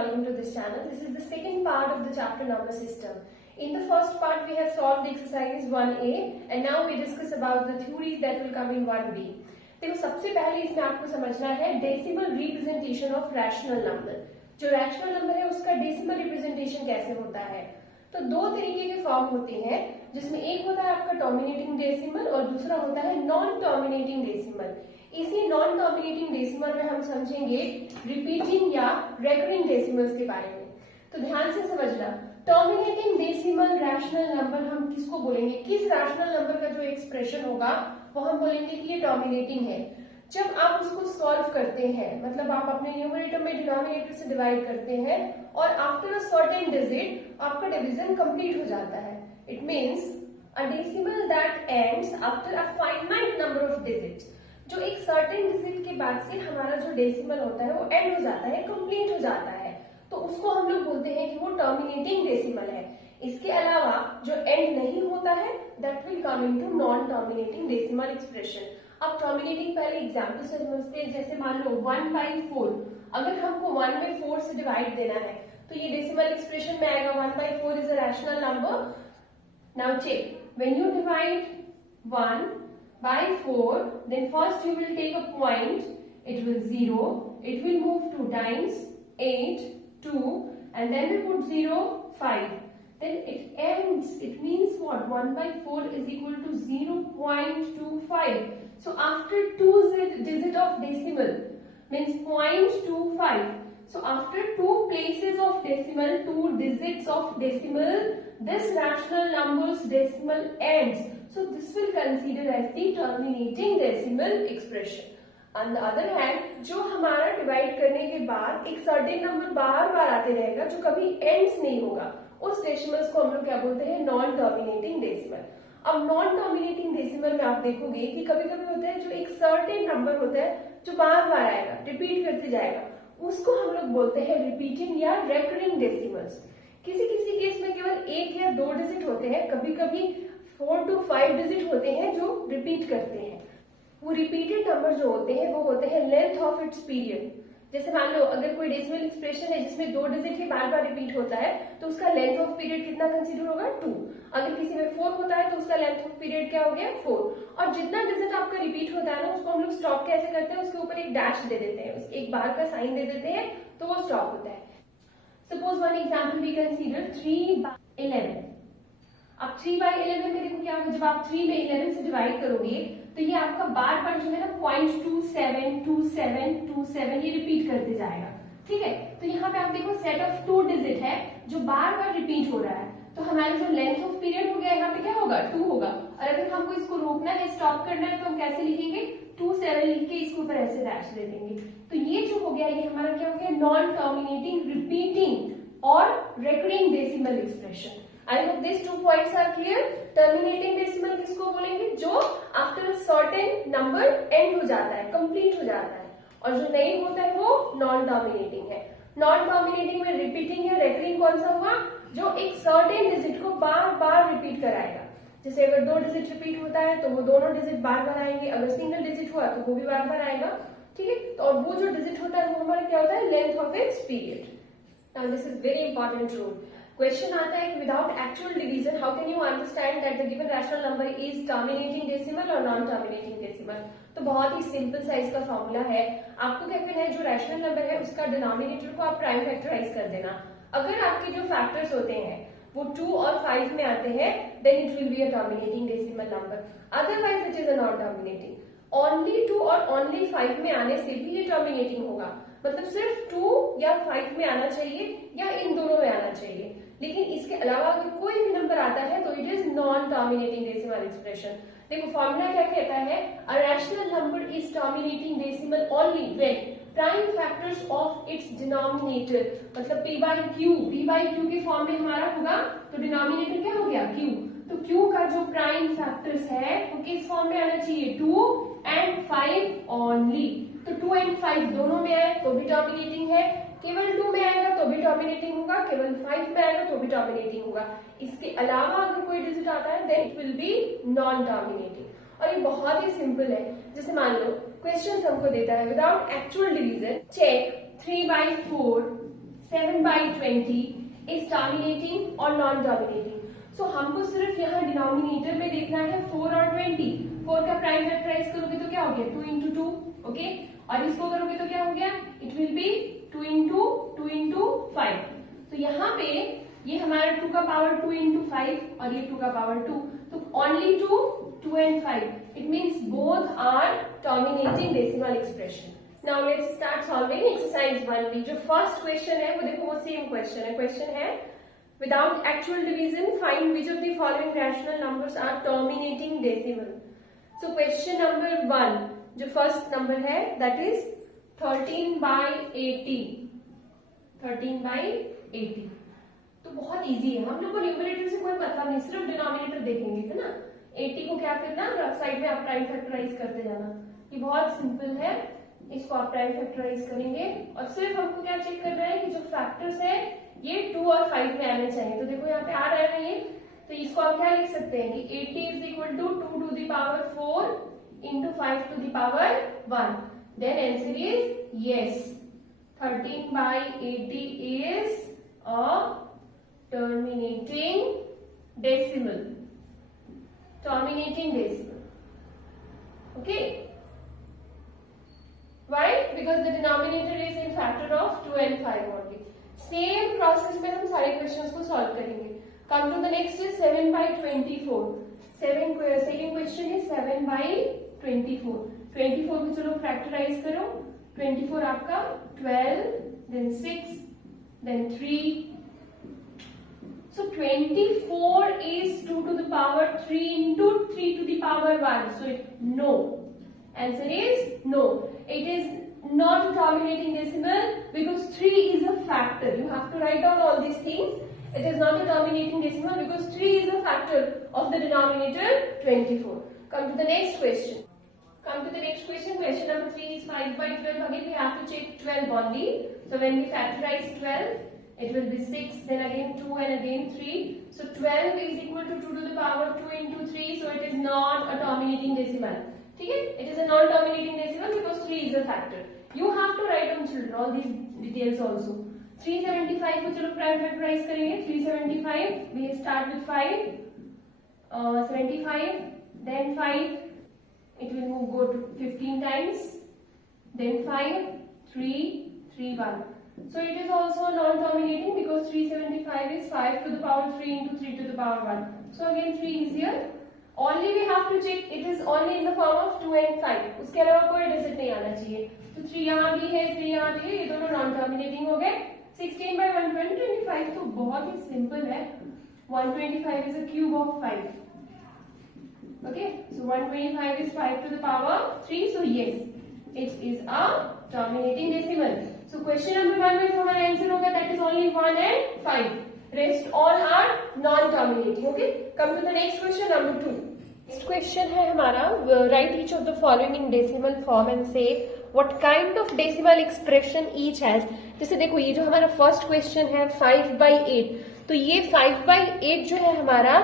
welcome to this channel. This is the second part of the chapter number system. In the first part we have solved the exercise 1A and now we discuss about the theories that will come in 1B. देखो सबसे पहले इसमें आपको समझना है decimal representation of rational number. जो rational number है उसका डेसिमल रिप्रेजेंटेशन कैसे होता है। तो दो तरीके के फॉर्म होते हैं, जिसमें एक होता है आपका डोमिनेटिंग डेसिमल और दूसरा होता है नॉन डोमिनेटिंग डेसिमल। इसी नॉन डोमिनेटिंग डेसिमल में हम समझेंगे रिपीटिंग या रेकरिंग डेसिमल्स के बारे में। तो ध्यान से समझना, डोमिनेटिंग डेसिमल रैशनल नंबर हम किसको बोलेंगे, किस रैशनल नंबर का जो एक्सप्रेशन होगा वो हम बोलेंगे कि ये डोमिनेटिंग है। जब आप उसको सॉल्व करते हैं, मतलब आप अपने न्यूमरेटर में डिनोमिनेटर से डिवाइड करते हैं और आफ्टर अ सर्टेन डिजिट आपका डिवीजन कंप्लीट हो जाता है। It means a decimal that ends after a finite number of digits. जो एक सर्टेन डिजिट के बाद से हमारा जो डेसिमल होता है वो एंड हो जाता है, कंप्लीट हो जाता है, तो उसको हम लोग बोलते हैं कि वो टर्मिनेटिंग डेसिमल है। इसके अलावा जो एंड नहीं होता है that will come into non terminating decimal expression. अब टर्मिनेटिंग पहले एग्जाम्पल से समझते हैं। जैसे मान लो 1/4, अगर हमको 1/4 से डिवाइड देना है तो ये डेसिमल एक्सप्रेशन में आएगा 1/4 is a rational number. Now check, when you divide 1/4, then first you will take a point, it will 0, it will move 2 times, 8, 2, and then we put 0, 5. Then it ends. It means what? 1/4 is equal to 0.25. So after 2 digit of decimal means 0.25. So after 2 places of decimal, 2 digits of decimal, this rational number's decimal ends. So this will consider as the terminating decimal expression. On the other hand, जो हमारा divide करने के बाद एक certain number बार बार आते रहेगा जो कभी एंड्स नहीं होगा, उस डेसिमल्स को हम लोग क्या बोलते हैं, नॉन टर्मिनेटिंग डेसिमल। अब नॉन टर्मिनेटिंग डेसिमल में आप देखोगे कि कभी कभी होता है जो एक सर्टेन नंबर होता है जो बार बार आएगा, रिपीट करते जाएगा, उसको हम लोग बोलते हैं रिपीटिंग या रेकरिंग डेसिमल्स। किसी किसी केस में केवल 1 या 2 डिजिट होते हैं, कभी कभी 4 to 5 डिजिट होते हैं जो रिपीट करते हैं। वो रिपीटेड नंबर जो होते हैं वो होते हैं लेंथ ऑफ इट्स पीरियड। जैसे मान लो अगर कोई डेसिमल एक्सप्रेशन है जिसमें 2 डिजिट ही बार बार रिपीट होता है तो उसका लेंथ ऑफ पीरियड कितना कंसीडर होगा, 2। अगर किसी में 4 होता है तो उसका लेंथ ऑफ पीरियड क्या हो गया, 4। और जितना डिजिट आपका रिपीट होता है ना उसको हम लोग स्टॉप कैसे करते हैं, उसके ऊपर एक डैश दे देते हैं, एक बार का साइन दे देते हैं तो वो स्टॉप होता है। Suppose one example we consider 3/11। अब 3/11 में देखो क्या होगा, जब आप 3 में 11 से डिवाइड करोगे तो ये आपका बार बार जो है ना 0.272727 ये रिपीट करते जाएगा। ठीक है, तो यहाँ पे आप देखो सेट ऑफ 2 डिजिट है जो बार बार रिपीट हो रहा है, तो हमारा जो लेंथ ऑफ पीरियड हो गया यहाँ पे क्या होगा, 2 होगा। और अगर हमको इसको रोकना है, स्टॉप करना है, तो हम कैसे लिखेंगे, 27 लिख के इसके ऊपर ऐसे डैश दे देंगे। तो ये जो हो गया ये हमारा क्या हो गया, नॉन टर्मिनेटिंग, रिपीटिंग और recurring decimal expression. I hope this 2 points are clear. Terminating decimal किसको बोलेंगे, जो आफ्टर सर्टेन नंबर एंड हो जाता है, कंप्लीट हो जाता है, और जो नहीं होता है वो नॉन टर्मिनेटिंग है। नॉन टर्मिनेटिंग में रिपीटिंग या रेकरिंग कौन सा हुआ, जो एक सर्टेन डिजिट को बार बार रिपीट कराएगा। जैसे अगर 2 डिजिट रिपीट होता है तो वो दोनों डिजिट बार बार आएंगे, अगर सिंगल डिजिट हुआ तो वो भी बार बार आएगा। ठीक है, तो और वो जो डिजिट होता है वो हमारा क्या होता है, length of its period. Now this is very important rule. Question आता है कि without actual division how can you understand that the given rational number is terminating decimal और नॉन टर्मिनेटिंग डेसिमल। तो बहुत ही सिंपल सा इसका फॉर्मूला है। आपको क्या करना है, जो रैशनल नंबर है उसका डिनोमिनेटर को आप प्राइम फैक्टराइज कर देना। अगर आपके जो फैक्टर्स होते हैं वो 2 और 5 में आते हैं then it will be a terminating decimal number, otherwise it is a non terminating. Only 2 और ओनली 5 में आने से भी ये टर्मिनेटिंग होगा, मतलब सिर्फ 2 या 5 में आना चाहिए या इन दोनों में आना चाहिए। लेकिन इसके अलावा अगर कोई भी नंबर आता है तो it is non terminating decimal expression. देखो फॉर्मूला क्या कहता है, अ rational number is terminating decimal only when prime factors of its denominator, मतलब p/q के फॉर्म में हमारा होगा तो डिनोमिनेटर क्या हो गया, q। तो q का जो प्राइम फैक्टर्स है वो किस फॉर्म में आना चाहिए, 2 and 5 ओनली। तो 2 and 5 दोनों में आए तो भी टर्मिनेटिंग है, केवल 2 में आएगा तो भी टर्मिनेटिंग होगा, केवल 5 में आएगा तो भी टर्मिनेटिंग होगा। इसके अलावा अगर कोई डिजिट आता है then it will be non terminating. और ये बहुत ही सिंपल है। जैसे मान लो क्वेश्चन हमको देता है without actual division check 3/4 7/20 is terminating और नॉन टर्मिनेटिंग। सो हमको सिर्फ यहाँ डिनोमिनेटर में देखना है 4 और 20। 4 का प्राइम फैक्टराइज करोगे तो क्या हो गया 2 into 2, ओके, और इसको करोगे तो क्या हो गया, इट विल बी 2 into 5। तो यहाँ पे ये हमारा 2 का पावर 2 into 5 और ये 2 का पावर 2, तो only 2 and 5, it means both are terminating decimal expression. Now let's start solving exercise 1B। जो फर्स्ट क्वेश्चन है वो देखो वो सेम क्वेश्चन है। क्वेश्चन है without actual division find which of the following rational numbers are terminating decimal। so question number 1 जो first number है that is 13/80। 13/80 तो बहुत इजी है, हम लोग को न्यूमरेटर से कोई मतलब नहीं, सिर्फ डिनोमिनेटर देखेंगे है ना। 80 को क्या करना, लेफ्ट साइड में आप प्राइम फैक्टराइज करते जाना, ये बहुत सिंपल है। इसको आप प्राइम फैक्टराइज करेंगे और सिर्फ हमको क्या चेक करना है कि जो फैक्टर्स है ये 2 और 5 में आने चाहिए। तो देखो यहाँ पे आ रहा है ना ये, तो इसको आप क्या लिख सकते हैं कि 80 is equal to 2 to the power 4 into 5 to the power 1। Then answer is yes, 13/80 is a terminating decimal। terminating decimal, okay? Why? Because the denominator is in factor of 2 and 5 only। Same process में हम सारे questions को solve करेंगे। Come to the next is 7/24। Second question is 7/24। 24 को चलो factorize करो। 24 आपका 12, then 6, then 3। So 24 is 2 to the power 3 into 3 to the power 1। So no. Answer is no. It is not a terminating decimal because 3 is a factor. You have to write down all these things. It is not a terminating decimal because 3 is a factor of the denominator 24. Come to the next question. Question number 3 is 5/12. Again we have to check 12 only. So when we factorize 12, it will be 6, then again 2 and again 3. So 12 is equal to 2 to the power 2 into 3. So it is not a terminating decimal. ठीक है, it is a non-terminating decimal because 3 is a factor. You have to write down children all these details also। 375 को चलो prime factorise करेंगे। 375 we start with 5, 75, then 5, it will go to 15 times, then 5, 3, 3, 1। So it is also non-terminating because 375 is 5 to the power 3 into 3 to the power 1। So again 3 is here। Only we have to check it is only in the form of 2 and 5। उसके अलावा कोई digit नहीं आना चाहिए। तो 3 यहाँ भी है, 3 यहाँ भी है, ये दोनों नॉन टर्मिनेटिंग हो गए। 16/125 तो बहुत ही सिंपल है। 125 is a cube of 5। Okay, so 125 is 5 to the power 3। So yes, it is a terminating decimal। So question number 1 में जो हमारा आंसर होगा that is only 1 and 5। Rest all are non-terminating। Okay, come to the next question number 2। Next question है हमारा write each of the following in decimal form and say what kind of decimal expression each has। जैसे देखो ये जो हमारा first question है 5/8, तो ये 5/8 जो है हमारा,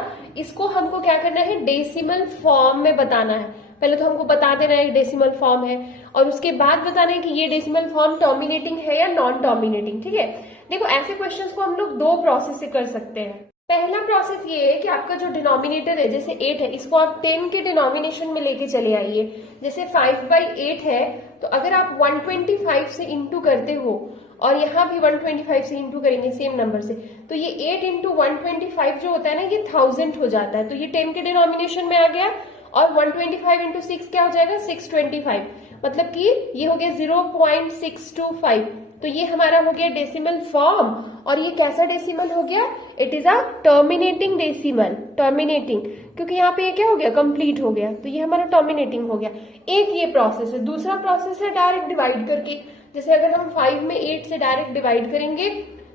इसको हमको क्या करना है डेसिमल फॉर्म में बताना है। पहले तो हमको बता देना है डेसिमल फॉर्म है और उसके बाद बताना है कि ये डेसिमल फॉर्म टर्मिनेटिंग है या नॉन टर्मिनेटिंग। ठीक है, देखो ऐसे क्वेश्चंस को हम लोग 2 प्रोसेस से कर सकते हैं। पहला प्रोसेस ये है कि आपका जो डिनोमिनेटर है जैसे 8 है, इसको आप 10 के डिनोमिनेशन में लेके चले आइए। जैसे 5/8 है तो अगर आप 125 से इंटू करते हो और यहाँ भी 125 से इंटू करेंगे सेम नंबर से, तो ये 8 into 125 जो होता है ना ये 1000 हो जाता है। तो ये 10 के डिनोमिनेशन में आ गया और 125 into 6 क्या हो जाएगा 625, मतलब कि ये हो गया 0.625। तो ये हमारा हो गया डेसिमल फॉर्म। और ये कैसा डेसिमल हो गया, it is a terminating decimal. Terminating क्योंकि यहाँ पे ये क्या हो गया कंप्लीट हो गया, तो ये हमारा टर्मिनेटिंग हो गया। एक ये प्रोसेस है। दूसरा प्रोसेस है डायरेक्ट डिवाइड करके। जैसे अगर हम 5 में 8 से डायरेक्ट डिवाइड करेंगे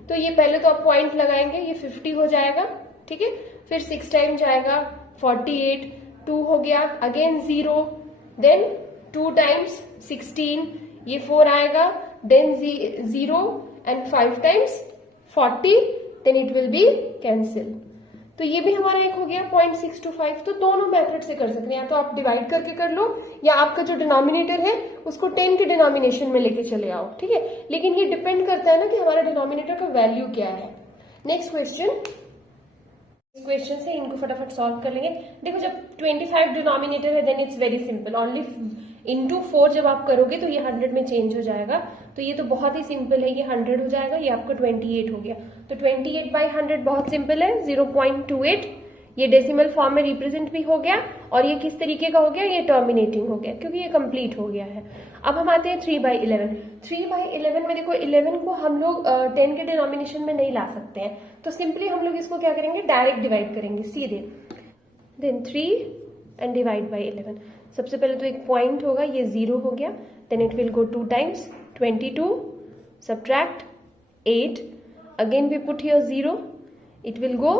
तो ये पहले तो आप पॉइंट लगाएंगे, ये 50 हो जाएगा। ठीक है, फिर 6 टाइम जाएगा 48, 2 हो गया, अगेन 0, देन 2 टाइम्स 16, ये 4 आएगा, then 0 and 5 times 40, then it will be cancel। तो ये भी हमारा एक हो गया 0.625। तो दोनों मेथड से कर सकते हैं, या तो आप डिवाइड करके कर लो, या आपका जो डिनोमिनेटर है उसको 10 के डिनोमिनेशन में लेके चले आओ, ठीक है। लेकिन ये डिपेंड करता है ना कि हमारा डिनोमिनेटर का वैल्यू क्या है। नेक्स्ट क्वेश्चन से इनको फटाफट सॉल्व कर लेंगे। देखो जब 25 डिनोमिनेटर है then it's very simple, only into 4 जब आप करोगे तो ये 100 में चेंज हो जाएगा। तो ये तो बहुत ही सिंपल है, ये 100 हो जाएगा, ये आपका 28 हो गया। तो 28/100 बहुत सिंपल है, 0.28। ये डेसिमल फॉर्म में रिप्रेजेंट भी हो गया, और ये किस तरीके का हो गया, ये टर्मिनेटिंग हो गया क्योंकि ये कंप्लीट हो गया है। अब हम आते हैं 3/11। 3/11 में देखो 11 को हम लोग 10 के डिनोमिनेशन में नहीं ला सकते हैं, तो सिंपली हम लोग इसको क्या करेंगे, डायरेक्ट डिवाइड करेंगे सीधे। Then 3 and divide by 11। सबसे पहले तो एक पॉइंट होगा, ये 0 हो गया, then it will go 2 times 22 subtract 8, again we put here 0, it will go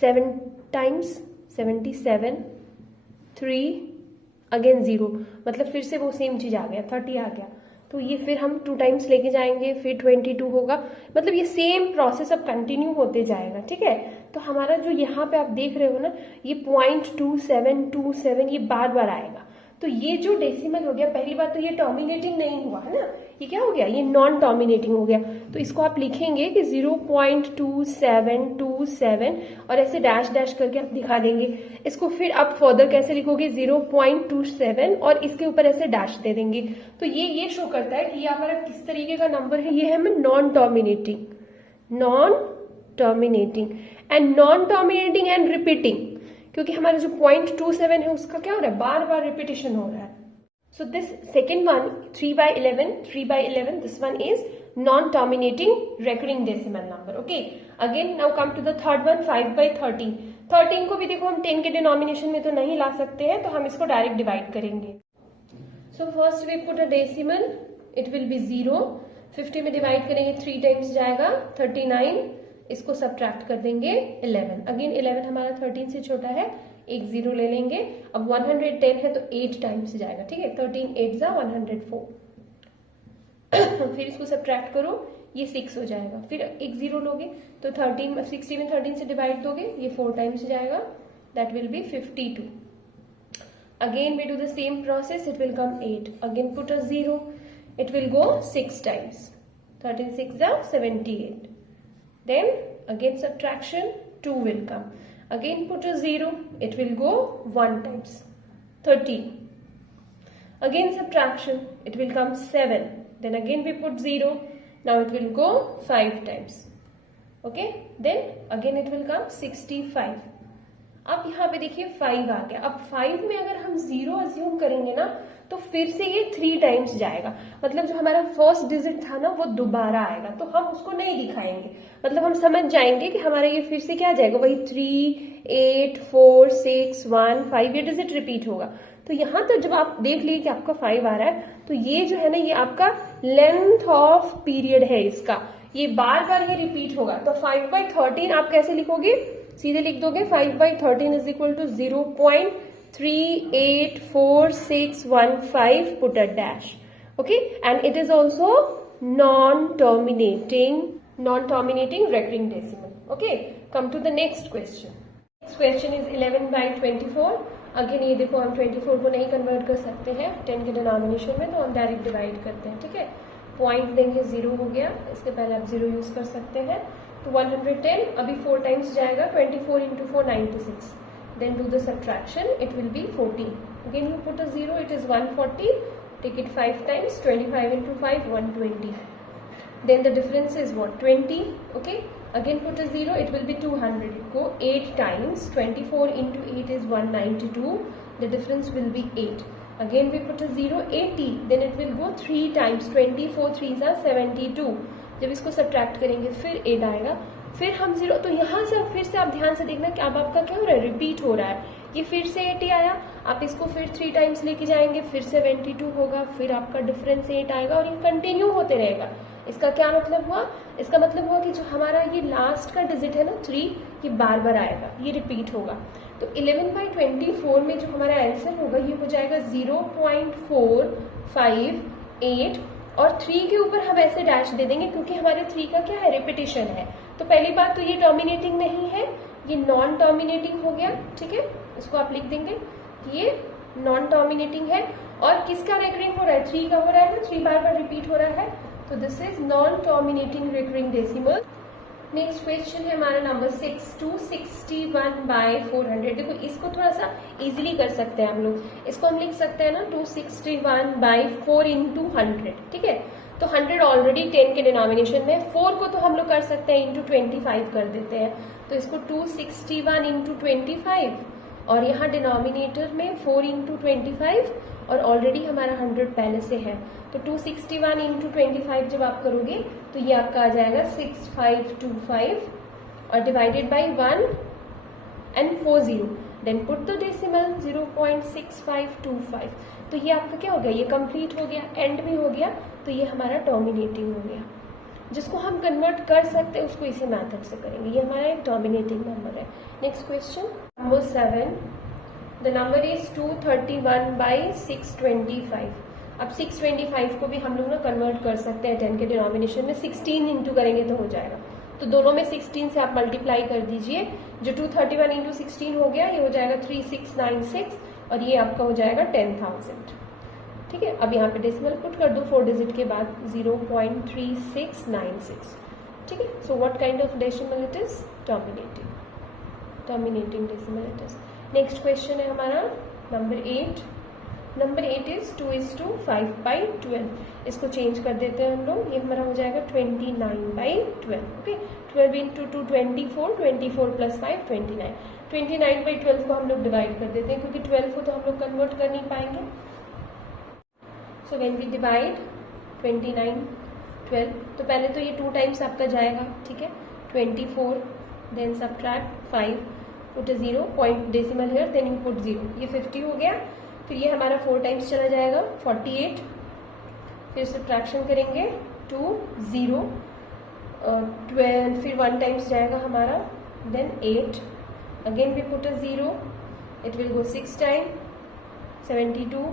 7 times 77, 3 again 0, मतलब फिर से वो सेम चीज आ गया, 30 आ गया। तो ये फिर हम 2 टाइम्स लेके जाएंगे, फिर 22 होगा, मतलब ये सेम प्रोसेस अब कंटिन्यू होते जाएगा, ठीक है। तो हमारा जो यहाँ पे आप देख रहे हो ना, ये 0.2727 ये बार बार आएगा। तो ये जो डेसिमल हो गया, पहली बात तो ये टर्मिनेटिंग नहीं हुआ है ना, ये क्या हो गया, ये नॉन टर्मिनेटिंग हो गया। तो इसको आप लिखेंगे कि 0.2727 और ऐसे डैश डैश करके आप दिखा देंगे। इसको फिर आप फर्दर कैसे लिखोगे, 0.27 और इसके ऊपर ऐसे डैश दे देंगे। तो ये शो करता है कि ये हमारा किस तरीके का नंबर है, ये है हमें नॉन टर्मिनेटिंग एंड रिपीटिंग, क्योंकि हमारा जो 0.27 है उसका क्या हो रहा है, बार बार रिपीटेशन हो रहा है। So this second one 3/11, this one is non terminating recurring decimal number. Okay, again now come to the third one 5/13। 13 को भी देखो हम 10 के डिनोमिनेशन में तो नहीं ला सकते हैं, तो हम इसको डायरेक्ट डिवाइड करेंगे। So first we put a decimal, it will be 0। 50 में डिवाइड करेंगे 3 टाइम्स जाएगा 39, इसको सब्ट्रैक्ट कर देंगे 11। अगेन 11 हमारा 13 से छोटा है, एक 0 ले लेंगे। अब 110 है तो 8 टाइम्स जाएगा, ठीक है, 13 8 जा 104। फिर इसको सब्ट्रैक्ट करो, ये 6 हो जाएगा, फिर एक 0 लोगे तो 60 में 13 से डिवाइड दोगे, ये 4 टाइम्स जाएगा, that will be 52। Again we do the same process, it will come 8, again put a 0, it will go 6 times, 13 6 जा 78। Then again subtraction, 2 will come, again put a 0, it will go 1 times, 13. Again subtraction, it will come 7, then again we put 0, now it will go 5 times. Okay, then again it will come 65. अब यहाँ पे देखिए 5 आ गया। अब 5 में अगर हम 0 assume करेंगे ना, तो फिर से ये 3 टाइम्स जाएगा, मतलब जो हमारा फर्स्ट डिजिट था ना वो दोबारा आएगा, तो हम उसको नहीं दिखाएंगे, मतलब हम समझ जाएंगे कि हमारा ये फिर से क्या जाएगा, वही 3 8 4 6 1 5 ये डिजिट रिपीट होगा। तो यहाँ तक जब आप देख लीजिए कि आपका 5 आ रहा है, तो ये जो है ना, ये आपका लेंथ ऑफ पीरियड है इसका, ये बार बार ये रिपीट होगा। तो 5/13 आप कैसे लिखोगे, सीधे लिख दोगे 5/13 is equal to 0.384615, put a dash. Okay, and it is also non-terminating recurring decimal. Okay, come to the next question. Next question is 11/24. Again ये देखो हम 24 को नहीं कन्वर्ट कर सकते हैं 10 के डिनोमिनेशन में, तो हम डायरेक्ट डिवाइड करते हैं, ठीक है। पॉइंट देंगे 0 हो गया, इसके पहले आप 0 यूज कर सकते हैं। तो 110 अभी 4 टाइम्स जाएगा, 24 into 4 96, then do the subtraction, it will be 14, again you put a 0, it is 140, take it 5 times, 25 into 5 120, then the difference is what, 20. Okay, again put a 0, it will be 200, go 8 times, 24 into 8 is 192, the difference will be 8. Again we put a 0, 80, then it will go 3 times, 24 3s are 72, जब इसको subtract करेंगे फिर 8 आएगा, फिर हम 0। तो यहाँ से फिर से आप ध्यान से देखना कि अब आपका क्या हो रहा है, रिपीट हो रहा है। ये फिर से 80 आया, आप इसको फिर 3 टाइम्स लेके जाएंगे, फिर 72 होगा, फिर आपका डिफरेंस 8 आएगा, और ये कंटिन्यू होते रहेगा। इसका क्या मतलब हुआ, इसका मतलब हुआ कि जो हमारा ये लास्ट का डिजिट है ना 3, ये बार बार आएगा, ये रिपीट होगा। तो 11/24 में जो हमारा आंसर होगा ये हो जाएगा 0.458, और 3 के ऊपर हम ऐसे डैश दे देंगे क्योंकि हमारे 3 का क्या है, रिपीटेशन है। तो पहली बात तो ये टर्मिनेटिंग नहीं है, ये नॉन टर्मिनेटिंग हो गया, ठीक है, इसको आप लिख देंगे कि ये नॉन टर्मिनेटिंग है। और किसका रिकरिंग हो रहा है, 3 का हो रहा है ना, 3 बार बार रिपीट हो रहा है, तो this is non terminating recurring decimal. Next question है हमारा नंबर 6, 261/400। देखो इसको थोड़ा सा इजीली कर सकते हैं हम लोग, इसको हम लिख सकते हैं ना 261/4 × 100, ठीक है। तो 100 ऑलरेडी 10 के डिनोमिनेशन में, 4 को तो हम लोग कर सकते हैं इंटू 25 कर देते हैं, तो इसको 261 × 25, और यहाँ डिनोमिनेटर में 4 × 25, और ऑलरेडी हमारा 100 पहले से है, तो 261 × 25 जब आप करोगे तो ये आपका आ जाएगा 6525, और divided by 1 and 40, then put the decimal 0.6525। तो ये आपका क्या हो गया, ये कंप्लीट हो गया, एंड भी हो गया, तो ये हमारा टर्मिनेटिंग हो गया। जिसको हम कन्वर्ट कर सकते हैं उसको इसी मेथड से करेंगे, ये हमारा एक टर्मिनेटिंग नंबर है। Next question number 7, the number is 231/625। अब 625 को भी हम लोग ना कन्वर्ट कर सकते हैं 10 के डिनोमिनेशन में, 16 इंटू करेंगे तो हो जाएगा, तो दोनों में 16 से आप मल्टीप्लाई कर दीजिए, जो 231 × 16 हो गया, ये हो जाएगा 3696, और ये आपका हो जाएगा 10,000, ठीक है। अब यहाँ पे डेसिमल पुट कर दो 4 डिजिट के बाद, 0.3696, ठीक है। So what kind of decimal it is, terminating decimal it is. Next question है हमारा नंबर 8। Number 8 is 2:5/12। इसको चेंज कर देते हैं हम लोग, ये हमारा हो जाएगा 29/12, ओके। 12 × 2 24, 24 + 5 29, 29/12 को हम लोग डिवाइड कर देते हैं, क्योंकि 12 को तो हम लोग कन्वर्ट कर नहीं पाएंगे। सो व्हेन वी डिवाइड 29 12, तो पहले तो ये 2 टाइम्स आपका जाएगा, ठीक है, 24, then subtract 5, put a 0 point decimal here, then you put 0, ये 50 हो गया। फिर ये हमारा 4 टाइम्स चला जाएगा, 48, फिर सब्ट्रैक्शन करेंगे 2 0, 12, फिर 1 टाइम्स जाएगा हमारा, then 8, again we put a 0, it will go 6 time, 72।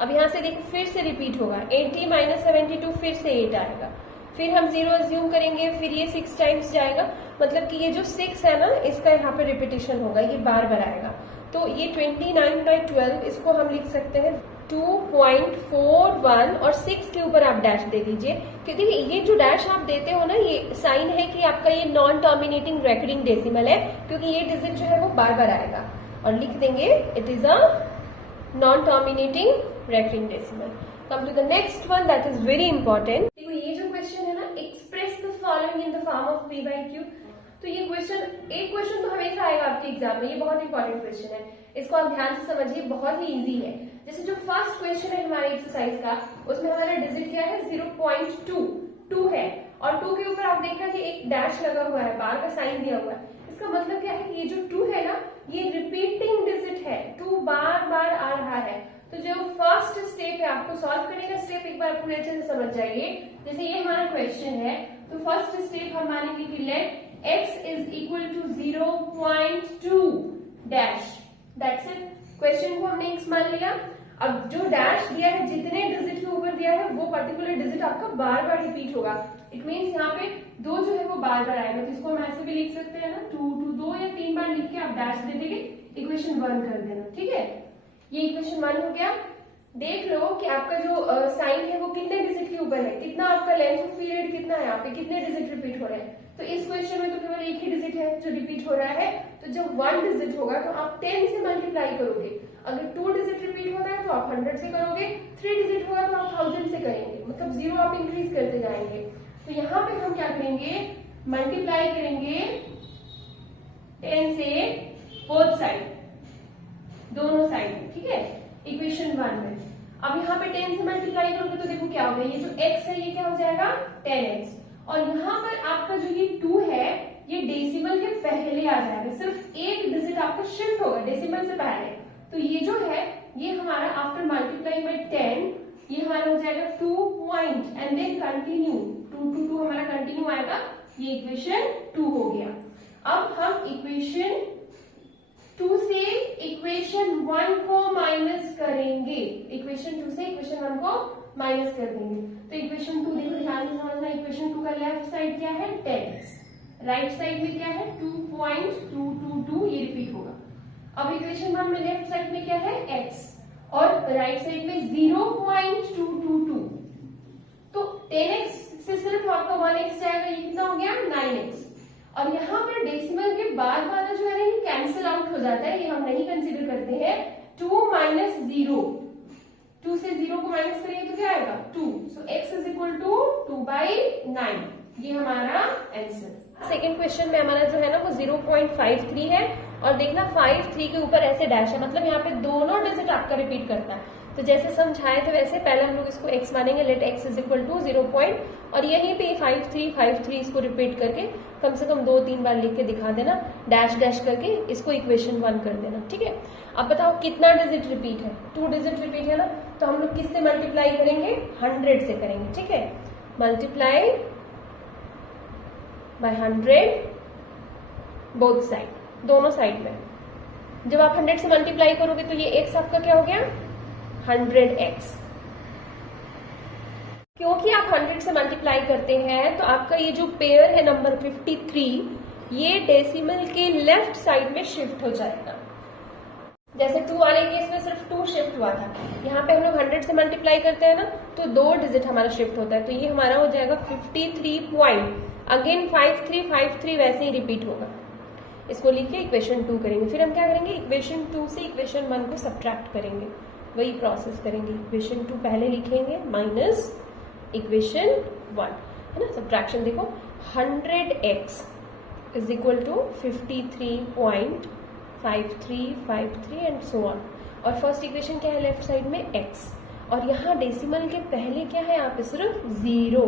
अब यहाँ से देखो फिर से रिपीट होगा, 80 - 72, फिर से 8 आएगा, फिर हम 0 अज्यूम करेंगे, फिर ये 6 टाइम्स जाएगा, मतलब कि ये जो 6 है ना, इसका यहाँ पे रिपीटेशन होगा, ये बार बार आएगा। तो ये 29/12, इसको हम लिख सकते हैं 2.41, और 6 के ऊपर आप डैश दे दीजिए, क्योंकि ये जो डैश आप देते हो ना, ये साइन है कि आपका ये नॉन टर्मिनेटिंग रेकरिंग डेसिमल है, क्योंकि ये डिजिट जो है वो बार बार आएगा, और लिख देंगे it is a non terminating recurring decimal. Come to the next one, that is very important. देखो ये जो क्वेश्चन है ना, express the following in the form of P/Q, तो ये क्वेश्चन, एक क्वेश्चन तो हमेशा आएगा आपके एग्जाम में, ये बहुत इंपॉर्टेंट क्वेश्चन है, इसको आप ध्यान से समझिए, बहुत ही इजी है। जैसे जो फर्स्ट क्वेश्चन है हमारे एक्सरसाइज का, उसमें हमारा डिजिट क्या है, 0.2 है, और 2 के ऊपर आप देखना कि एक डैश लगा हुआ है, बार का साइन दिया हुआ है, इसका मतलब क्या है कि ये जो 2 है ना, ये रिपीटिंग डिजिट है, 2 बार बार आ रहा है। तो जो फर्स्ट स्टेप है, आपको सॉल्व करने का स्टेप एक बार पूरे अच्छे से समझ जाइए। जैसे ये हमारा क्वेश्चन है, तो फर्स्ट स्टेप हम मानेंगे कि let x is equal to 0.2 dash, that's it. Question को हमने x मान लिया। अब जो डैश दिया है, जितने डिजिट के ऊपर दिया है, वो पर्टिकुलर डिजिट आपका बार बार रिपीट होगा। इट मीन्स यहाँ पे 2 जो है वो बार बार आएगा, तो इसको हम ऐसे भी लिख सकते हैं ना, 2 या 3 बार लिख के आप डैश दे देंगे, इक्वेशन 1 कर देना, ठीक है। ये इक्वेशन 1 हो गया। देख लो कि आपका जो साइन है वो कितने डिजिट के ऊपर है, कितना आपका लेंथ ऑफ पीरियड कितना है, यहाँ पे कितने डिजिट रिपीट हो रहे हैं। तो इस क्वेश्चन में तो केवल एक ही डिजिट है जो रिपीट हो रहा है, तो जब 1 डिजिट होगा तो आप 10 से मल्टीप्लाई करोगे। अगर 2 डिजिट रिपीट होता है तो आप 100 से करोगे, 3 डिजिट होगा तो आप 1000 से करेंगे, मतलब 0 आप इंक्रीज करते जाएंगे। तो यहाँ पे हम क्या करेंगे, मल्टीप्लाई करेंगे 10 से बोथ साइड, दोनों साइड, ठीक है, इक्वेशन 1 में। अब यहाँ पे 10 से मल्टीप्लाई करोगे तो देखो क्या होगा, ये जो x है ये क्या हो जाएगा 10x, और यहाँ पर आपका जो ये 2 है ये डेसिमल के पहले आ जाएगा, सिर्फ एक डिजिट आपका शिफ्ट होगा डेसिमल से पहले। तो ये जो है ये हमारा आफ्टर मल्टीप्लाई बाय 10, ये हमारा हो जाएगा 2 point and then continue, 2 to 2 हमारा कंटिन्यू आएगा, ये इक्वेशन 2 हो गया। अब हम इक्वेशन 2 से इक्वेशन 1 को माइनस करेंगे, इक्वेशन 2 से इक्वेशन 1 को माइनस कर देंगे। तो इक्वेशन 2 देखो ध्यान से समझना, इक्वेशन 2 का लेफ्ट साइड क्या है 10x, राइट साइड में क्या है 2.222, ये रिपीट होगा। अब इक्वेशन 1 में लेफ्ट साइड में क्या है x और राइट साइड में 0.222, तो 10x से सिर्फ आपका 1x जाएगा, ये कितना हो गया 9x। और यहाँ पर डेसिमल के बाद वाला जो है ये कैंसिल आउट हो जाता है, ये हम नहीं कंसीडर करते हैं। 2 माइनस 0, 2 से 0 को माइनस करेंगे तो क्या आएगा 2, सो x इज इक्वल टू 2/9, ये हमारा आंसर। सेकेंड क्वेश्चन में हमारा जो है ना वो 0.53 है और देखना 53 के ऊपर ऐसे डैश है, मतलब यहाँ पे दोनों डिजिट आपका रिपीट करता है। तो जैसे समझाए थे वैसे पहले हम लोग इसको x मानेंगे, let x is equal to 0 और यहीं पे 53 इसको रिपीट करके कम से कम 2-3 बार लिख के दिखा देना, डैश डैश करके इसको इक्वेशन 1 कर देना, ठीक है। अब बताओ कितना डिजिट रिपीट है, 2 डिजिट रिपीट है ना, तो हम लोग किससे मल्टीप्लाई करेंगे 100 से करेंगे, ठीक है। मल्टीप्लाई बाय 100 बोथ साइड, दोनों साइड में। जब आप 100 से मल्टीप्लाई करोगे तो ये x आपका क्या हो गया 100x। क्योंकि आप 100 से मल्टीप्लाई करते हैं तो आपका ये जो पेयर है नंबर 53, ये डेसिमल के लेफ्ट साइड में शिफ्ट हो जाएगा। जैसे 2 वाले केस में सिर्फ 2 शिफ्ट हुआ था, यहाँ पे हम लोग 100 से मल्टीप्लाई करते हैं ना तो 2 डिजिट हमारा शिफ्ट होता है, तो ये हमारा हो जाएगा 53 पॉइंट, अगेन 53 वैसे ही रिपीट होगा। इसको लिख के इक्वेशन 2 करेंगे, फिर हम क्या करेंगे इक्वेशन 2 से इक्वेशन 1 को सब्ट्रैक्ट करेंगे, वही प्रोसेस करेंगे। इक्वेशन 2 पहले लिखेंगे माइनस इक्वेशन 1, है ना। सब्ट्रैक्शन देखो 100x is equal to 53.5353 and so on. और फर्स्ट इक्वेशन क्या है लेफ्ट साइड में x, और यहाँ डेसिमल के पहले क्या है यहाँ पे सिर्फ 0,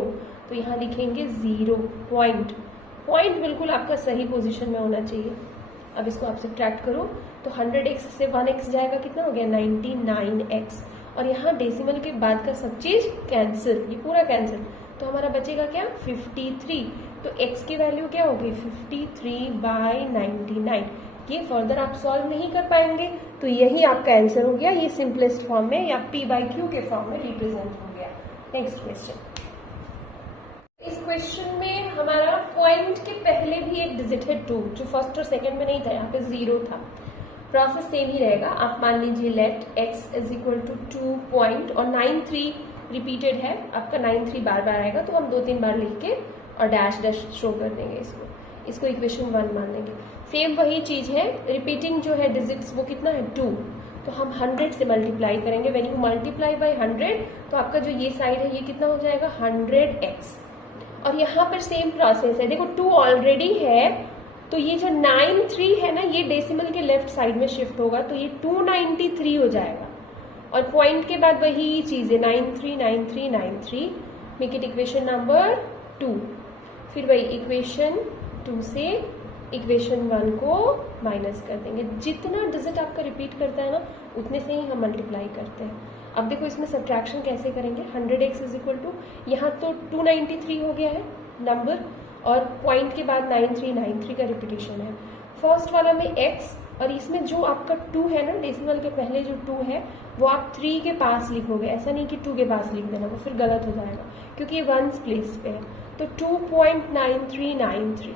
तो यहाँ लिखेंगे 0 पॉइंट बिल्कुल आपका सही पोजीशन में होना चाहिए। अब इसको आप सब्ट्रैक्ट करो तो 100x से 1x जाएगा, कितना हो गया 99x, और यहाँ डेसिमल के बाद का सब चीज कैंसिल, ये पूरा कैंसिल, तो हमारा बचेगा क्या 53, तो x की वैल्यू क्या होगी 53/99। ये फर्दर आप सॉल्व नहीं कर पाएंगे, तो यही आपका आंसर हो गया, ये सिंपलेस्ट फॉर्म में या p/q के फॉर्म में रिप्रेजेंट हो गया। नेक्स्ट क्वेश्चन, इस क्वेश्चन में हमारा पॉइंट के पहले भी एक डिजिट है 2, जो फर्स्ट और सेकंड में नहीं था, यहाँ पे 0 था। प्रोसेस सेम ही रहेगा, आप मान लीजिए let x is equal to 2 point और 93 रिपीटेड है, आपका 93 बार बार आएगा, तो हम 2-3 बार लिख के और डैश डैश शो कर देंगे इसको इक्वेशन 1 मान लेंगे। सेम वही चीज है, रिपीटिंग जो है डिजिट्स वो कितना है 2, तो हम 100 से मल्टीप्लाई करेंगे। व्हेन यू मल्टीप्लाई बाय 100 तो आपका जो ये साइड है ये कितना हो जाएगा 100x, और यहाँ पर सेम प्रोसेस है, देखो 2 ऑलरेडी है, तो ये जो 93 है ना ये डेसिमल के लेफ्ट साइड में शिफ्ट होगा, तो ये 293 हो जाएगा, और पॉइंट के बाद वही चीज है 93 मेक इट इक्वेशन नंबर 2। फिर वही इक्वेशन 2 से इक्वेशन 1 को माइनस कर देंगे, जितना डिजिट आपका रिपीट करता है ना उतने से ही हम मल्टीप्लाई करते हैं। अब देखो इसमें सब्ट्रैक्शन कैसे करेंगे, 100x इज इक्वल टू, यहाँ तो 293 हो गया है नंबर, और पॉइंट के बाद 93 का रिपीटेशन है। फर्स्ट वाला में x, और इसमें जो आपका 2 है ना डेसिमल के पहले जो 2 है वो आप 3 के पास लिखोगे, ऐसा नहीं कि 2 के पास लिख देना, वो फिर गलत हो जाएगा क्योंकि ये 1s प्लेस पे है, तो 2.9393।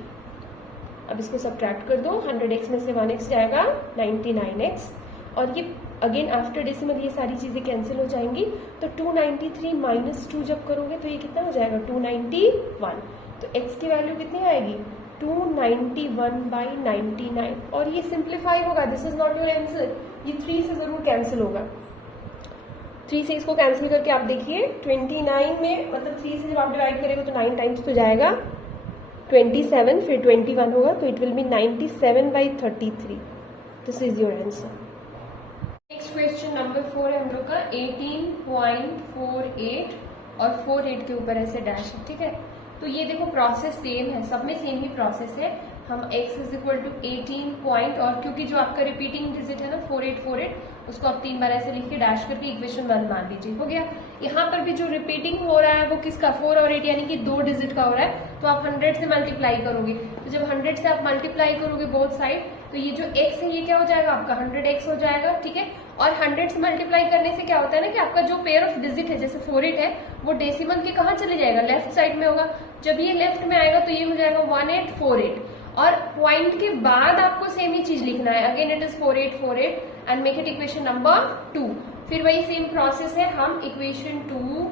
अब इसको सब्ट्रैक्ट कर दो, 100x में से 1x जाएगा 99x, और ये अगेन आफ्टर डेसिमल ये सारी चीजें कैंसिल हो जाएंगी, तो 293 माइनस 2 जब करोगे तो ये कितना हो जाएगा 291, तो x की वैल्यू कितनी आएगी 291/99, और ये सिंप्लीफाई होगा, this is not your answer, ये 3 से जरूर कैंसिल होगा। 3 से इसको कैंसिल करके आप देखिए 29 में, मतलब 3 से जब आप डिवाइड करेंगे तो 9 टाइम्स तो जाएगा 27, फिर 21 होगा, तो it will B 97/33। This is your answer. Next question number 4 है हम लोग का 18.48 और 48 के ऊपर ऐसे डैश है, ठीक है। तो ये देखो प्रोसेस सेम है, सब में सेम ही प्रोसेस है। हम x is equal to 18 point, और क्योंकि जो आपका रिपीटिंग डिजिट है ना 4848, उसको आप 3 बार ऐसे लिख के डैश करके इक्वेशन 1 मान लीजिए, हो गया। यहाँ पर भी जो रिपीटिंग हो रहा है वो किसका 4 और 8 यानी कि 2 डिजिट का हो रहा है, तो आप 100 से मल्टीप्लाई करोगे, तो जब 100 से आप मल्टीप्लाई करोगे बोथ साइड तो ये जो x है ये क्या हो जाएगा आपका 100x हो जाएगा, ठीक है। और 100 से मल्टीप्लाई करने से क्या होता है ना कि आपका जो पेयर ऑफ डिजिट है जैसे 48 है वो डेसिमल के कहाँ चले जाएगा, लेफ्ट साइड में होगा। जब ये लेफ्ट में आएगा तो ये हो जाएगा 1848 और पॉइंट के बाद आपको सेम ही चीज लिखना है, again it is 4848 and make it equation number 2। फिर वही सेम प्रोसेस है, हम इक्वेशन 2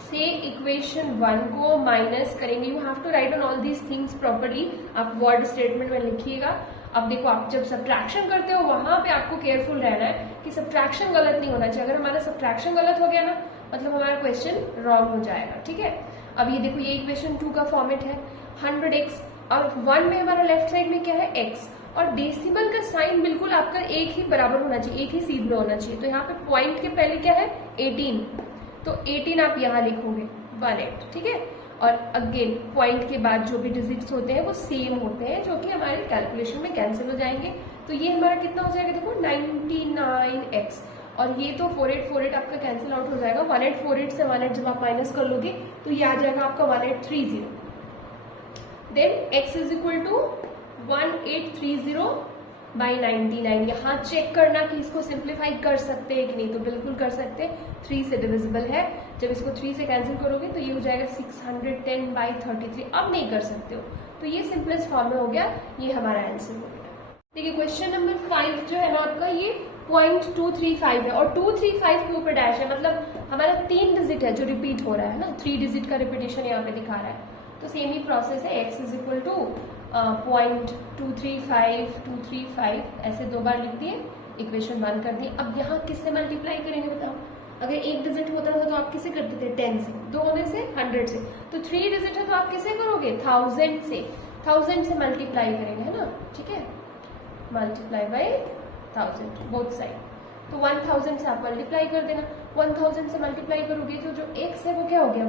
से इक्वेशन 1 को माइनस करेंगे। You have to write on all these things properly, आप वर्ड स्टेटमेंट में लिखिएगा। अब देखो आप जब सब्ट्रैक्शन करते हो वहां पे आपको केयरफुल रहना है कि सब्ट्रैक्शन गलत नहीं होना चाहिए। अगर हमारा सब्ट्रैक्शन गलत हो गया ना मतलब हमारा क्वेश्चन रॉन्ग हो जाएगा, ठीक है। अब ये देखो ये इक्वेशन 2 का फॉर्मेट है 100x और 1 में हमारा लेफ्ट साइड में क्या है x और डेसिमल का साइन बिल्कुल आपका एक ही बराबर होना चाहिए, एक ही सीध में होना चाहिए। तो यहाँ पे पॉइंट के पहले क्या है 18, तो 18 आप यहाँ लिखोगे 18, ठीक है। और अगेन पॉइंट के बाद जो भी डिजिट्स होते हैं वो सेम होते हैं जो कि हमारे कैलकुलेशन में कैंसिल हो जाएंगे। तो ये हमारा कितना हो जाएगा देखो 99x और ये तो 4848 आपका कैंसिल आउट हो जाएगा। 1848 से 18 जब आप माइनस कर लोगे तो ये आ जाएगा आपका 1830। Then x is equal to 1830 by 99। यहाँ चेक करना कि इसको सिंप्लीफाई कर सकते हैं कि नहीं, तो बिल्कुल कर सकते हैं, 3 से डिविजिबल है। जब इसको 3 से कैंसिल करोगे तो ये हो जाएगा 610 बाई 33। अब नहीं कर सकते हो तो ये सिंपलेस्ट फॉर्म में हो गया, ये हमारा आंसर हो गया। देखिए क्वेश्चन नंबर 5 जो है ना आपका ये 0.235 है और 235 के ऊपर डैश है, मतलब हमारा 3 डिजिट है जो रिपीट हो रहा है ना, 3 डिजिट का रिपीटेशन यहाँ पे दिखा रहा है। तो सेम ही प्रोसेस है, x इज इक्वल टू 0.235 ऐसे 2 बार लिख दिए, इक्वेशन 1 कर दिए। अब यहाँ किससे मल्टीप्लाई करेंगे बताओ, अगर एक डिजिट होता था तो आप किसे करते थे 10 से, 2 होने से 100 से, तो 3 डिजिट है तो आप किसे करोगे 1000 से, 1000 से मल्टीप्लाई करेंगे, है ना, ठीक है। मल्टीप्लाई बाई 1000 बोथ साइड, तो 1000 से आप मल्टीप्लाई कर देना। 1000 से मल्टीप्लाई करोगे तो जो x है वो क्या हो गया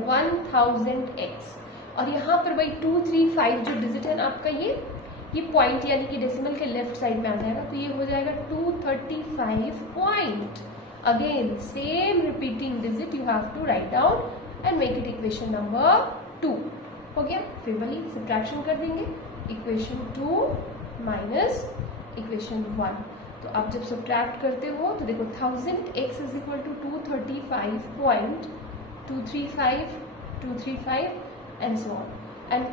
1000x और यहाँ पर वही 235 जो डिजिट है ना आपका ये पॉइंट यानी कि डेसिमल के लेफ्ट साइड में आ जाएगा, तो ये हो जाएगा 235 point. Again same repeating digit you have to write down and make it equation number 2। हो गया, फिर वही सब्ट्रैक्शन कर देंगे, इक्वेशन 2 माइनस इक्वेशन 1। तो आप जब सब्ट्रैक्ट करते हो तो देखो 1000x is equal to 235.235 and so on and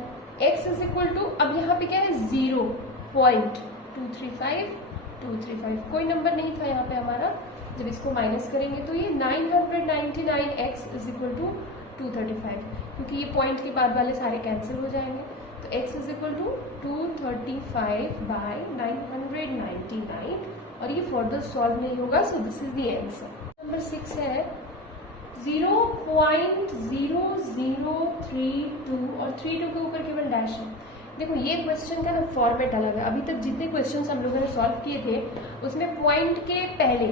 x is equal to, अब यहाँ पे क्या है 0.235 कोई नंबर नहीं था यहाँ पे हमारा। जब इसको माइनस करेंगे तो ये 999x इज इक्वल टू 235, क्योंकि ये पॉइंट के बाद वाले सारे कैंसिल हो जाएंगे। तो x is equal to 235 by 999 और ये फर्दर सॉल्व नहीं होगा, so this is the answer. Number 6 है 0.0032 और 32 के ऊपर केवल डैश है। देखो ये क्वेश्चन का ना फॉर्मेट अलग है, अभी तक जितने क्वेश्चन हम लोगों ने सॉल्व किए थे उसमें पॉइंट के पहले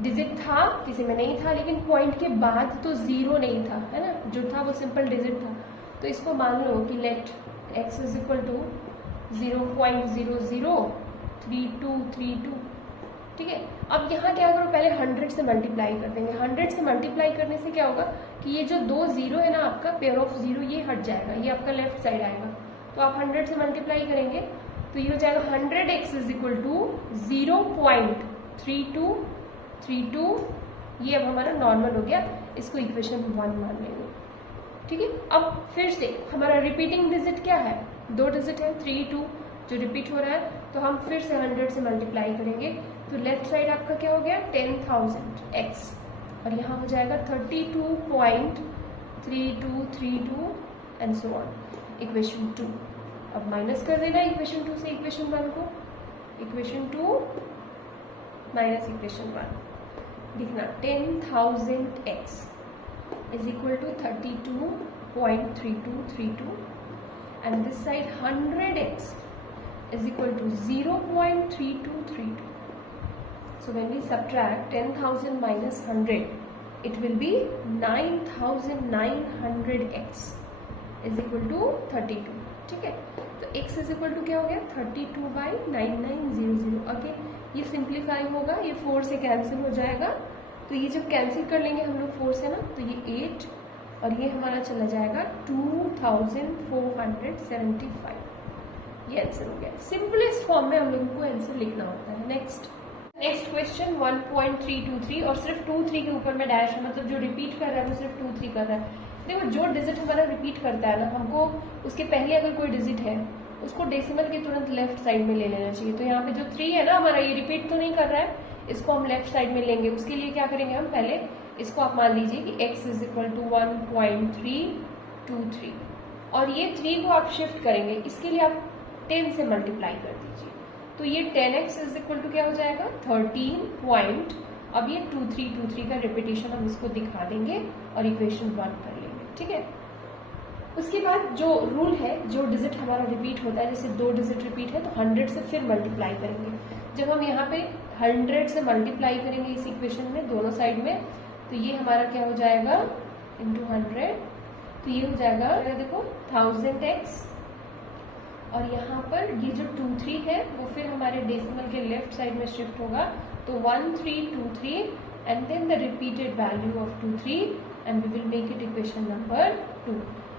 डिजिट था, किसी में नहीं था, लेकिन पॉइंट के बाद तो 0 नहीं था, है ना, जो था वो सिंपल डिजिट था। तो इसको मान लो कि let x is equal to 0.003232, ठीक है। अब यहाँ क्या करो, पहले 100 से मल्टीप्लाई कर देंगे। 100 से मल्टीप्लाई करने से क्या होगा कि ये जो 2 0 है ना आपका पेयर ऑफ 0 ये हट जाएगा, ये आपका लेफ्ट साइड आएगा। तो आप 100 से मल्टीप्लाई करेंगे तो ये हो जाएगा 100x इज इक्वल टू 0.3232। ये अब हमारा नॉर्मल हो गया, इसको इक्वेशन 1 मान लेंगे, ठीक है। अब फिर से हमारा रिपीटिंग डिजिट क्या है, 2 डिजिट है 32 जो रिपीट हो रहा है, तो हम फिर से 100 से मल्टीप्लाई करेंगे तो लेफ्ट साइड आपका क्या हो गया 10,000x और यहाँ हो जाएगा 32.3232 एंड सो ऑन, इक्वेशन 2। अब माइनस कर देना इक्वेशन 2 से इक्वेशन 1 को, इक्वेशन 2 माइनस इक्वेशन 1 लिखना 10,000x is equal to 32.3232 and this side 100x is equal to 0.3232. So when we subtract 10,000 minus 100, it will be 9,900x is equal to 32, ठीक है। तो x is equal to क्या हो गया 32/9900। Again ये simplify होगा, ये 4 से कैंसिल हो जाएगा, तो ये जब कैंसिल कर लेंगे हम लोग 4 से ना तो ये 8 और ये हमारा चला जाएगा 2475। ये आंसर हो गया। सिंपलेस्ट फॉर्म में हम लोगों को आंसर लिखना होता है। नेक्स्ट क्वेश्चन 1.323 और सिर्फ 2-3 के ऊपर में डैश है, मतलब जो रिपीट कर रहा है वो सिर्फ 2-3 कर रहा है। देखो जो डिजिट हमारा रिपीट करता है ना, हमको उसके पहले अगर कोई डिजिट है उसको डेसिमल के तुरंत लेफ्ट साइड में ले लेना चाहिए। तो यहाँ पे जो 3 है ना हमारा, ये रिपीट तो नहीं कर रहा है, इसको हम लेफ्ट साइड में लेंगे। उसके लिए क्या करेंगे हम, पहले इसको आप मान लीजिए कि x इज इक्वल टू 1.323 और ये 3 को आप शिफ्ट करेंगे, इसके लिए आप 10 से मल्टीप्लाई कर दीजिए। तो ये 10x इज इक्वल टू क्या हो जाएगा 13 पॉइंट, अब ये 2323 का रिपीटेशन हम इसको दिखा देंगे और इक्वेशन 1 कर लेंगे, ठीक है। उसके बाद जो रूल है, जो डिजिट हमारा रिपीट होता है, जैसे 2 डिजिट रिपीट है तो 100 से फिर मल्टीप्लाई करेंगे। जब हम यहाँ पे 100 से मल्टीप्लाई करेंगे इस इक्वेशन में दोनों साइड में, तो ये हमारा क्या हो जाएगा इंटू 100, तो ये हो जाएगा देखो 1000x, और यहाँ पर ये जो 23 है वो फिर हमारे डेसिमल के लेफ्ट साइड में शिफ्ट होगा, तो 1323 and then the repeated value of 23 and we will make it equation number 2।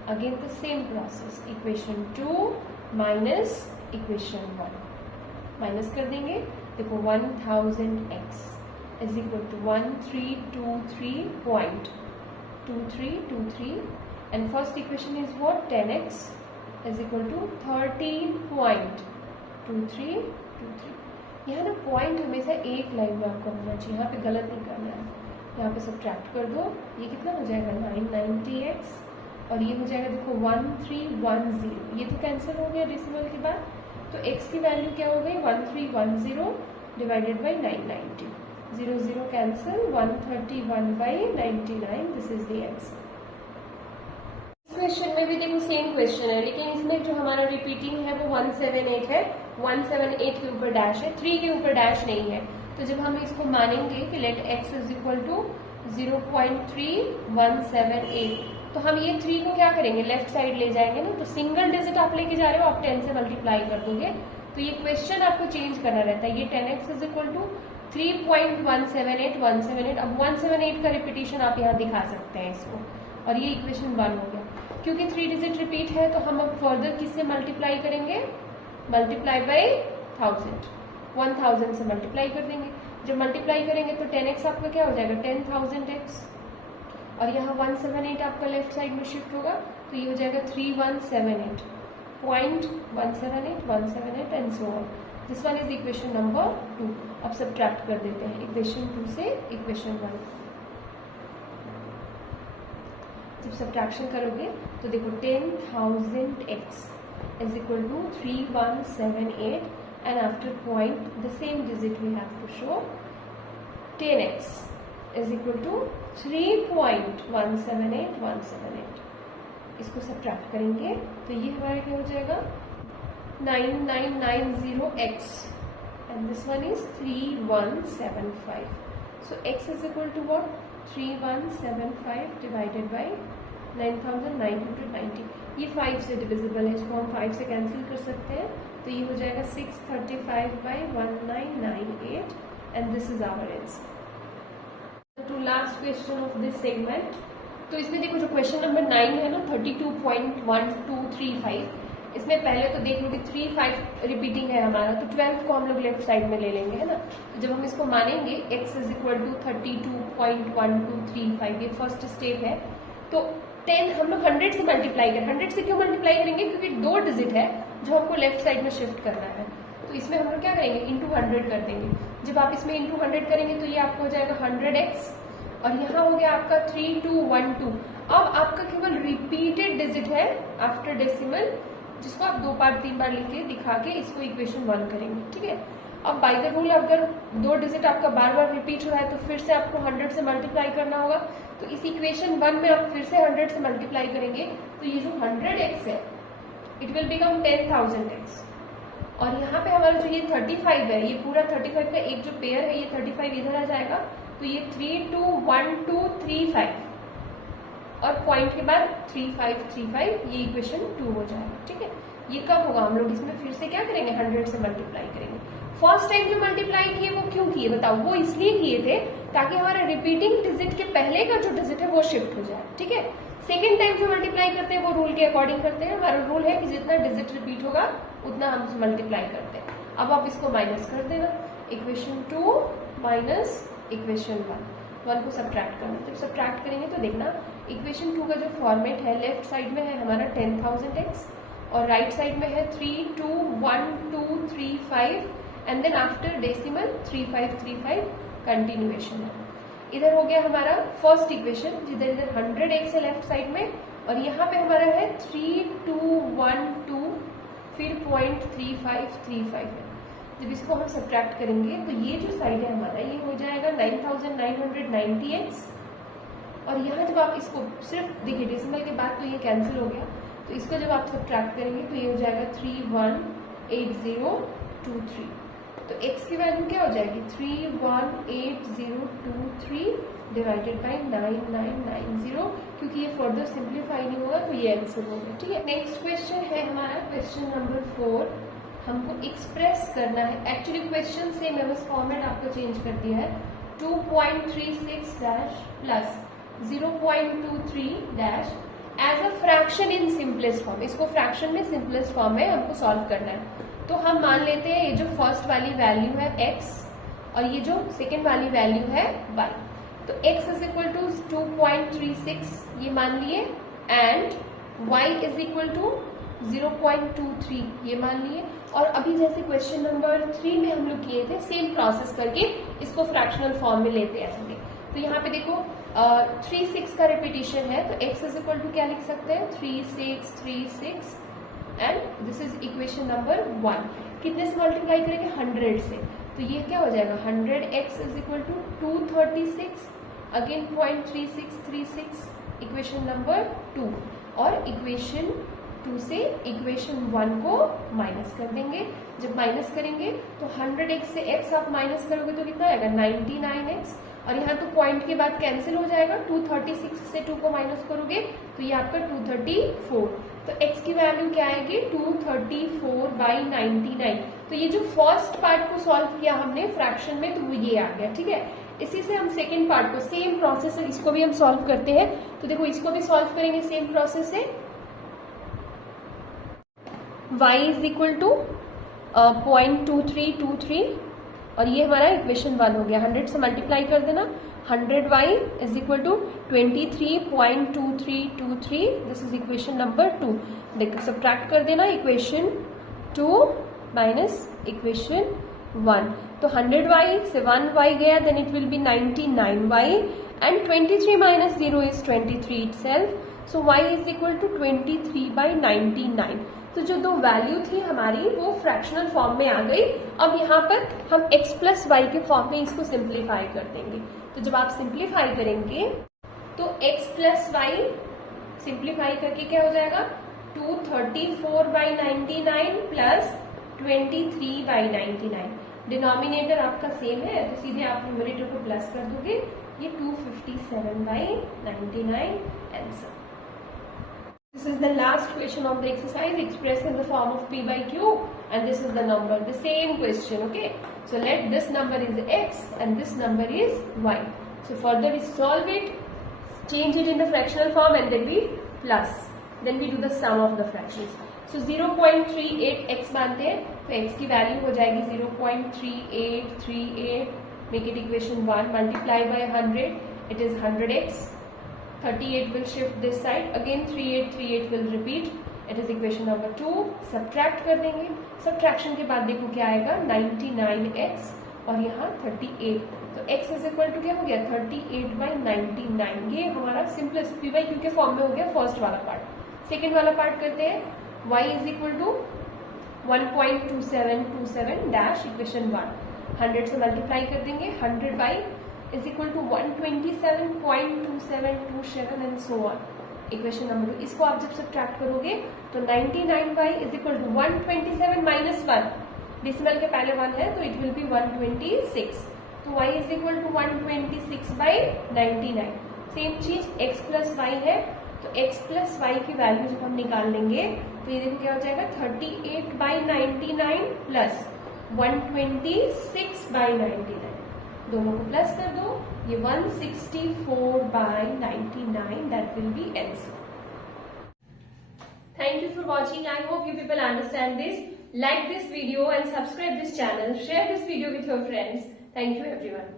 Again the same process, equation 2 minus equation 1, minus कर देंगे। देखो 1000x is equal to 1323.2323 and first equation is what 10x is equal to 13.2323। यहाँ ना point हमेशा एक line में आपको होना चाहिए, यहाँ पे गलत नहीं करना है। यहाँ पे सब्ट्रैक्ट कर दो, ये कितना हो जाएगा 990x और ये हो जाएगा देखो 1310, ये तो कैंसिल हो गया डेसिमल के बाद, तो x की वैल्यू क्या हो गई 1310 divided by 990, 0 0 cancel, 131/99, this is the answer. Question में भी देखो सेम क्वेश्चन है, लेकिन इसमें जो हमारा रिपीटिंग है वो 178 है, 178 के ऊपर डैश है, 3 के ऊपर डैश नहीं है। तो जब हम इसको मानेंगे कि let x is equal to 0.3178, तो हम ये 3 को क्या करेंगे लेफ्ट साइड ले जाएंगे ना, तो सिंगल डिजिट आप लेके जा रहे हो, आप 10 से मल्टीप्लाई कर दोगे, तो ये क्वेश्चन आपको चेंज करना रहता है। ये 10x इज इक्वल टू 3.178, अब 178 का रिपीटेशन आप यहाँ दिखा सकते हैं इसको, और ये इक्वेशन 1 हो गया। क्योंकि 3 डिजिट रिपीट है तो हम अब फर्दर किससे मल्टीप्लाई करेंगे, मल्टीप्लाई बाई 1000 से मल्टीप्लाई कर देंगे। जब मल्टीप्लाई करेंगे तो 10x आपका क्या हो जाएगा 10,000x, और यहाँ 178 आपका लेफ्ट साइड में शिफ्ट होगा, तो ये हो जाएगा 3178.178 and so on. This one is equation number 2। अब सब्ट्रैक्ट कर देते हैं इक्वेशन 2 से इक्वेशन 1। जब सब्ट्रैक्शन करोगे तो देखो 10,000x is equal to 3178 and after point the same digit we have to show, 10x is equal to 3.178178। इसको सब्ट्रैक्ट करेंगे तो ये हमारा क्या हो जाएगा 9990x and this one is 3175। so x is equal to what 3175 divided by 9990, ये 5 से डिविजिबल है, इसको हम 5 से कैंसिल कर सकते हैं, तो ये हो जाएगा 635/1998 and this is our answer. To last question of this segment, तो इसमें देखो जो क्वेश्चन नंबर 9 है ना 32.1235, इसमें पहले तो देख लो कि 3-5 रिपीटिंग है हमारा, तो 12 को हम लोग लेफ्ट साइड में ले लेंगे, है ना। तो जब हम इसको मानेंगे x इज इक्वल टू 32.1235, ये फर्स्ट स्टेप है, तो 10 हम लोग 100 से मल्टीप्लाई करें। 100 से क्यों मल्टीप्लाई करेंगे, क्योंकि 2 डिजिट है जो हमको लेफ्ट साइड में शिफ्ट करना है, तो इसमें हम लोग क्या करेंगे इंटू 100 कर देंगे। जब आप इसमें इंटू 100 करेंगे तो ये आपको हो जाएगा 100x, और यहाँ हो गया आपका 3212। अब आपका केवल रिपीटेड डिजिट है आफ्टर डेसिमल, जिसको आप 2 बार 3 बार लिख के दिखा के इसको इक्वेशन 1 करेंगे, ठीक है। अब बाय द रूल अगर 2 डिजिट आपका बार बार रिपीट हो रहा है तो फिर से आपको 100 से मल्टीप्लाई करना होगा, तो इस इक्वेशन 1 में आप फिर से 100 से मल्टीप्लाई करेंगे, तो ये जो 100x है इट विल बिकम 10,000x, और यहाँ पे हमारा जो ये 35 है, ये पूरा 35 का एक जो पेयर है, ये 35 इधर आ जाएगा, तो ये 321235 और पॉइंट के बाद 3535, ये इक्वेशन 2 हो जाएगा, ठीक है। ये कब होगा, हम लोग इसमें फिर से क्या करेंगे 100 से मल्टीप्लाई करेंगे, फर्स्ट टाइम जो मल्टीप्लाई किए वो क्यों किए बताओ? वो इसलिए किए थे ताकि हमारा रिपीटिंग डिजिट के पहले का जो डिजिट है वो शिफ्ट हो जाए, ठीक है। सेकेंड टाइम जो मल्टीप्लाई करते हैं वो रूल के अकॉर्डिंग करते हैं। हमारा रूल है कि जितना डिजिट रिपीट होगा उतना हम मल्टीप्लाई करते हैं। अब आप इसको माइनस कर देना, इक्वेशन 2 माइनस इक्वेशन 1 को सब्ट्रैक्ट करना। जब सब्ट्रैक्ट करेंगे तो देखना इक्वेशन 2 का जो फॉर्मेट है, लेफ्ट साइड में है हमारा 10,000x और राइट साइड में है 3 2 1 2 3 5 and then after decimal 3535 continuation है। इधर हो गया हमारा फर्स्ट इक्वेशन, जिधर इधर 100x है लेफ्ट साइड में और यहाँ पे हमारा है 3 2 1 2 फिर 0.3535 है। जब इसको हम सब्ट्रैक्ट करेंगे तो ये जो साइड है हमारा ये हो जाएगा 9990x और यहाँ जब आप इसको सिर्फ देखिए डेसिमल के बाद तो ये कैंसिल हो गया, तो इसको जब आप सब्ट्रैक्ट करेंगे तो ये हो जाएगा 318023। तो x की वैल्यू क्या हो जाएगी 318023 डिवाइडेड बाई 9990, क्योंकि ये फर्दर सिंप्लीफाई नहीं होगा तो ये आंसर होगा, ठीक है। नेक्स्ट क्वेश्चन है हमारा क्वेश्चन नंबर 4। हमको एक्सप्रेस करना है, एक्चुअली क्वेश्चन सेम है बस फॉर्मेट आपको चेंज कर दिया है। 2.36 dash plus 0.23 dash as a fraction in simplest form. इसको फ्रैक्शन में सिंपलेस्ट फॉर्म में हमको सॉल्व करना है। तो हम मान लेते हैं ये जो फर्स्ट वाली वैल्यू है x और ये जो सेकेंड वाली वैल्यू है y। तो x इज इक्वल टू 2.36 ये मान लिए and y is equal to 0.23 ये मान लिए। और अभी जैसे क्वेश्चन नंबर 3 में हम लोग किए थे सेम प्रोसेस करके इसको फ्रैक्शनल फॉर्म में लेते हैं। तो यहाँ पे देखो 36 का रिपीटिशन है तो x इज इक्वल टू क्या लिख सकते हैं 3636 and this is equation number 1। कितने से मल्टीप्लाई करेंगे 100 से, तो ये क्या हो जाएगा 100x is equal to 236 again 0.3636 equation number 2 और इक्वेशन 2 से इक्वेशन 1 को माइनस कर देंगे। जब माइनस करेंगे तो 100x से x आप माइनस करोगे तो कितना आएगा 99x और यहाँ तो पॉइंट के बाद कैंसिल हो जाएगा। 236 से 2 को माइनस करोगे तो ये आपका 234। तो x की वैल्यू क्या आएगी 234/99। तो ये जो फर्स्ट पार्ट को सॉल्व किया हमने फ्रैक्शन में तो वो ये आ गया, ठीक है। इसी से हम सेकेंड पार्ट को सेम प्रोसेस है इसको भी हम सॉल्व करते हैं। तो देखो इसको भी सॉल्व करेंगे सेम प्रोसेस से। y इज इक्वल टू 0.2323 और ये हमारा इक्वेशन 1 हो गया। 100 से मल्टीप्लाई कर देना 100y is equal to 23.2323 this is equation number 2। देखो सब्ट्रैक्ट कर देना इक्वेशन 2 माइनस इक्वेशन 1। तो 100y से 1y गया then it will be 99y and 23 minus 0 is 23 itself, so y is equal to 23/99। तो जो दो वैल्यू थी हमारी वो फ्रैक्शनल फॉर्म में आ गई। अब यहाँ पर हम x प्लस वाई के फॉर्म में इसको सिंप्लीफाई कर देंगे। तो जब आप सिंप्लीफाई करेंगे तो x प्लस वाई सिंप्लीफाई करके क्या हो जाएगा 234/99 प्लस 23/99। डिनोमिनेटर आपका सेम है तो सीधे आप न्यूमरेटर को प्लस कर दोगे, ये 257/99 answer. This is the last question of the exercise expressed in the form of p by q and this is the number, the same question, okay. So let this number is x and this number is y. So further we solve it, change it in the fractional form and then we plus, then we do the sum of the fractions. So 0.38x मानते हैं तो x की value हो जाएगी 0.3838, make it equation 1, multiply by 100, it is 100x. 38 will shift this side, again 38 will repeat, it is equation number 2. Subtract कर देंगे, subtraction के बाद देखो क्या आएगा 99x और यहाँ 38। तो x इज इक्वल टू क्या हो गया 38/99। ये हमारा सिंपलेस्ट p by q के फॉर्म में हो गया फर्स्ट वाला पार्ट। सेकेंड वाला पार्ट करते हैं y is equal to 1.2727 dash equation 1। 100 से मल्टीप्लाई कर देंगे 100y is equal to 127.2727 and so on, equation number 2। इसको आप जब सब्ट्रैक्ट करोगे तो 99y is equal to 127 minus 1, decimal के पहले 1 है तो इट विल बी 126। तो y is equal to 126/99। Same चीज x प्लस y है तो x प्लस y की वैल्यू जब हम निकाल लेंगे तो ये देखो क्या हो जाएगा 38/99 प्लस 126/99, दोनों को प्लस कर दो, ये 164/99, that will B answer. Thank you for watching. I hope you people understand this. Like this video and subscribe this channel. Share this video with your friends. Thank you everyone.